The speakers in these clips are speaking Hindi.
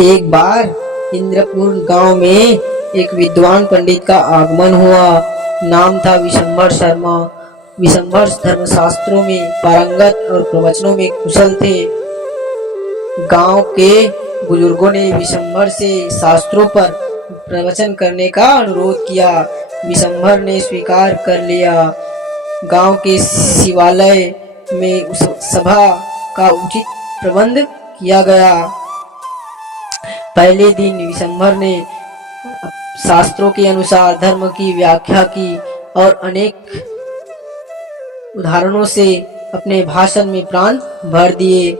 एक बार इंद्रपुर गांव में एक विद्वान पंडित का आगमन हुआ। नाम था विशंभर शर्मा। विशंभर धर्मशास्त्रों में पारंगत और प्रवचनों में कुशल थे। गांव के बुजुर्गों ने विशंभर से शास्त्रों पर प्रवचन करने का अनुरोध किया। विशंभर ने स्वीकार कर लिया। गांव के शिवालय में उस सभा का उचित प्रबंध किया गया। पहले दिन विशंभर ने शास्त्रों के अनुसार धर्म की व्याख्या की और अनेक उदाहरणों से अपने भाषण में प्राण भर दिए।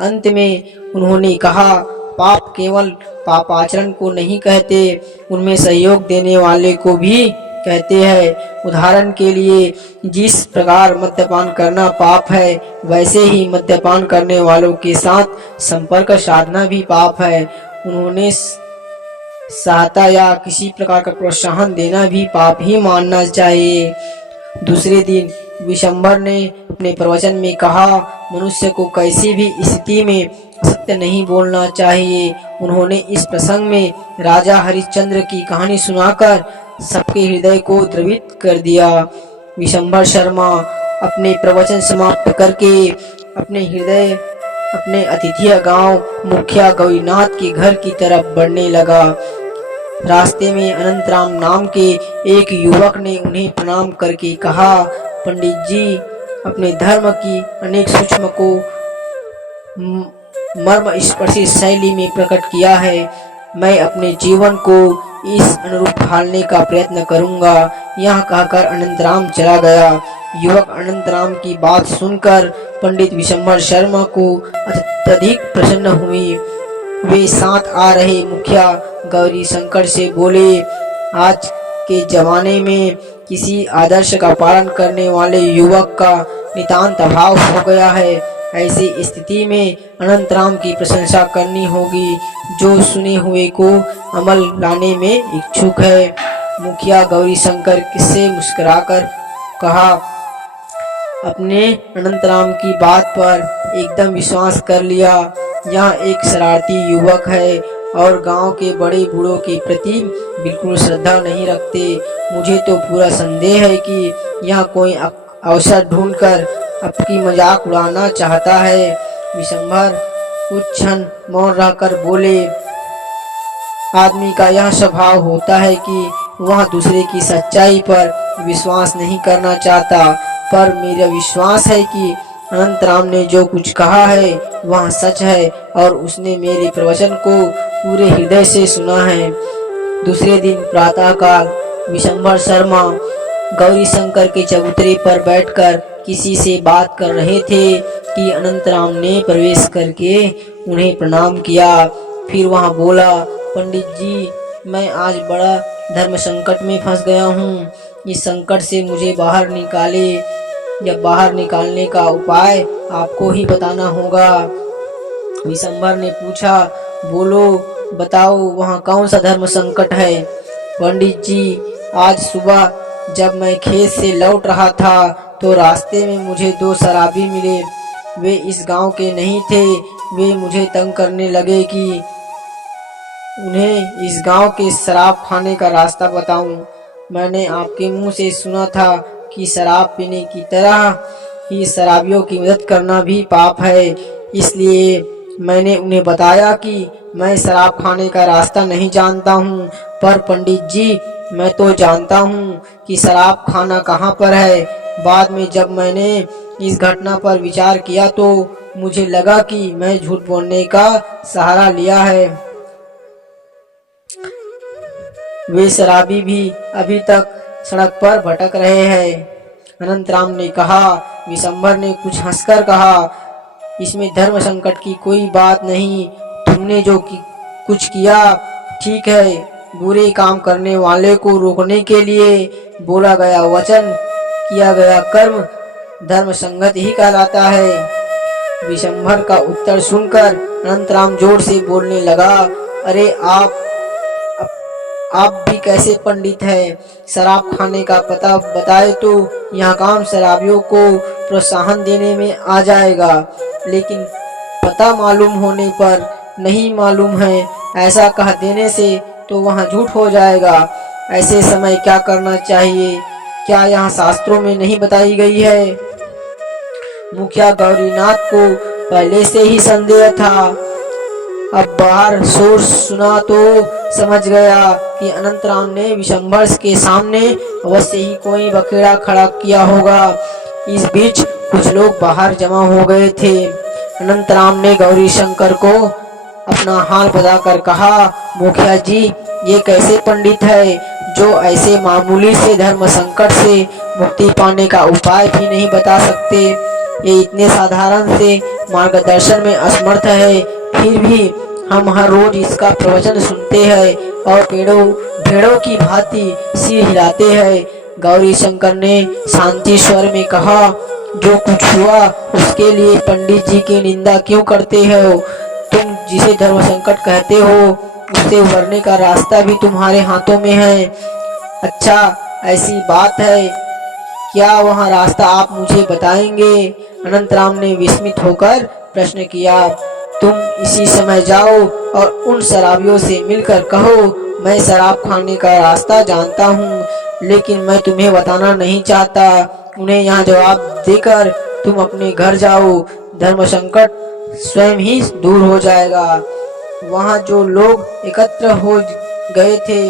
अंत में उन्होंने कहा, पाप केवल पापाचरण को नहीं कहते, उनमें सहयोग देने वाले को भी कहते हैं। उदाहरण के लिए, जिस प्रकार मद्यपान करना पाप है, वैसे ही मद्यपान करने वालों के साथ संपर्क साधना भी पाप है। उन्होंने सहायता या किसी प्रकार का प्रोत्साहन देना भी पाप ही मानना चाहिए। दूसरे दिन विशंभर ने अपने प्रवचन में कहा, मनुष्य को किसी भी स्थिति में सत्य नहीं बोलना चाहिए। उन्होंने इस प्रसंग में राजा हरिश्चंद्र की कहानी सुनाकर सबके हृदय को द्रवित कर दिया। विशंभर शर्मा अपने प्रवचन समाप्त करके अपने अतिथि गांव मुखिया गौरीनाथ के घर की तरफ बढ़ने लगा। रास्ते में अनंतराम नाम के एक युवक ने उन्हें प्रणाम करके कहा, पंडित जी, अपने धर्म की अनेक सूक्ष्म को मर्म स्पर्शी शैली में प्रकट किया है। मैं अपने जीवन को इस अनुरूप ढालने का प्रयत्न करूंगा। यह कहकर अनंतराम चला गया। युवक अनंतराम की बात सुनकर पंडित विशंभर शर्मा को अत्यधिक प्रसन्न हुई। वे साथ आ रहे मुखिया गौरी शंकर से बोले, आज के जमाने में किसी आदर्श का पालन करने वाले युवक का नितांत अभाव हो गया है। ऐसी स्थिति में अनंतराम की प्रशंसा करनी होगी, जो सुने हुए को अमल लाने में इच्छुक है। मुखिया गौरी शंकर से मुस्कुराकर कहा, अपने अनंतराम की बात पर एकदम विश्वास कर लिया। यह एक शरारती युवक है और गांव के बड़े बूढ़ों के प्रति बिल्कुल श्रद्धा नहीं रखते। मुझे तो पूरा संदेह है कि यह कोई अवसर ढूंढकर आपकी मजाक उड़ाना चाहता है। विशंभर कुछ क्षण मौन रहकर बोले, आदमी का यह स्वभाव होता है कि वह दूसरे की सच्चाई पर विश्वास नहीं करना चाहता, पर मेरा विश्वास है कि अनंतराम ने जो कुछ कहा है वह सच है और उसने मेरे प्रवचन को पूरे हृदय से सुना है। दूसरे दिन प्रातःकाल विशंभर शर्मा गौरी शंकर के चबूतरे पर बैठकर किसी से बात कर रहे थे कि अनंतराम ने प्रवेश करके उन्हें प्रणाम किया। फिर वहां बोला, पंडित जी, मैं आज बड़ा धर्म संकट में फंस गया हूँ। इस संकट से मुझे बाहर निकालने का उपाय आपको ही बताना होगा। विशंभर ने पूछा, बोलो, बताओ, वहाँ कौन सा धर्म संकट है? पंडित जी, आज सुबह जब मैं खेत से लौट रहा था तो रास्ते में मुझे दो शराबी मिले। वे इस गांव के नहीं थे। वे मुझे तंग करने लगे कि उन्हें इस गांव के शराब खाने का रास्ता बताऊं। मैंने आपके मुंह से सुना था कि शराब पीने की तरह ही शराबियों की मदद करना भी पाप है। इसलिए मैंने उन्हें बताया कि मैं शराब खाने का रास्ता नहीं जानता हूँ, पर पंडित जी, मैं तो जानता हूँ कि शराब खाना कहाँ पर है। बाद में जब मैंने इस घटना पर विचार किया तो मुझे लगा कि मैं झूठ बोलने का सहारा लिया है। वे शराबी भी अभी तक सड़क पर भटक रहे हैं। अनंतराम ने कहा। विशंभर ने कुछ हंसकर कहा, इसमें धर्म संकट की कोई बात नहीं। तुमने जो कुछ किया ठीक है। बुरे काम करने वाले को रोकने के लिए बोला गया वचन, किया गया कर्म धर्म संगत ही कहलाता है। विशंभर का उत्तर सुनकर अनंतराम जोर से बोलने लगा, अरे आप भी कैसे पंडित हैं? शराब खाने का पता बताए तो यह काम शराबियों को प्रोत्साहन देने में आ जाएगा, लेकिन पता मालूम होने पर नहीं मालूम है ऐसा कह देने से तो वहाँ झूठ हो जाएगा। ऐसे समय क्या करना चाहिए, क्या यहाँ शास्त्रों में नहीं बताई गई है? मुखिया गौरीनाथ को पहले से ही संदेह था। अब बाहर शोर सुना तो समझ गया कि अनंतराम ने विशंभर के सामने अवश्य ही कोई बखेड़ा खड़ा किया होगा। इस बीच कुछ लोग बाहर जमा हो गए थे। अनंतराम ने गौरी शंकर को अपना हाल बताकर कहा, मुखिया जी, ये कैसे पंडित है जो ऐसे मामूली से धर्म संकट से मुक्ति पाने का उपाय भी नहीं बता सकते। ये इतने साधारण से मार्गदर्शन में असमर्थ है, फिर भी हम हर रोज इसका प्रवचन सुनते हैं और भेड़ों की भांति सिर हिलाते हैं। गौरी शंकर ने शांति स्वर में कहा, जो कुछ हुआ उसके लिए पंडित जी की निंदा क्यों करते हो? तुम जिसे धर्म संकट कहते हो उससे उबरने का रास्ता भी तुम्हारे हाथों में है। अच्छा, ऐसी बात है क्या? वहाँ रास्ता आप मुझे बताएंगे? अनंतराम ने विस्मित होकर प्रश्न किया। तुम इसी समय जाओ और उन शराबियों से मिलकर कहो, मैं शराब खाने का रास्ता जानता हूँ, लेकिन मैं तुम्हें बताना नहीं चाहता। उन्हें यहाँ जवाब देकर तुम अपने घर जाओ, धर्म संकट स्वयं ही दूर हो जाएगा। वहाँ जो लोग एकत्र हो गए थे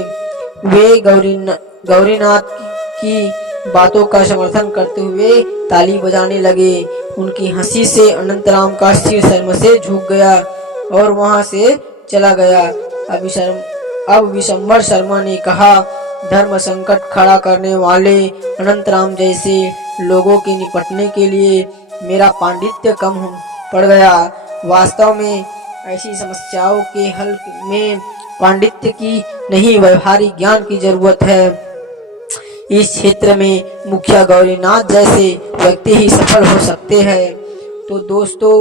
वे गौरीनाथ की बातों का समर्थन करते हुए ताली बजाने लगे। उनकी हंसी से अनंतराम का सिर शर्म से झुक गया और वहां से चला गया। अब विशंभर शर्मा ने कहा, धर्म संकट खड़ा करने वाले अनंतराम जैसे लोगों के निपटने के लिए मेरा पांडित्य कम पड़ गया। वास्तव में ऐसी समस्याओं के हल में पांडित्य की नहीं, व्यवहारिक ज्ञान की जरूरत है। इस क्षेत्र में मुखिया गौरीनाथ जैसे व्यक्ति ही सफल हो सकते हैं। तो दोस्तों,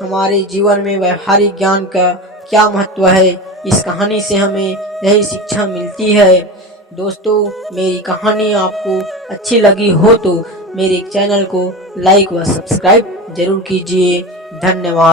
हमारे जीवन में व्यवहारिक ज्ञान का क्या महत्व है, इस कहानी से हमें यही शिक्षा मिलती है। दोस्तों, मेरी कहानी आपको अच्छी लगी हो तो मेरे चैनल को लाइक व सब्सक्राइब जरूर कीजिए। धन्यवाद।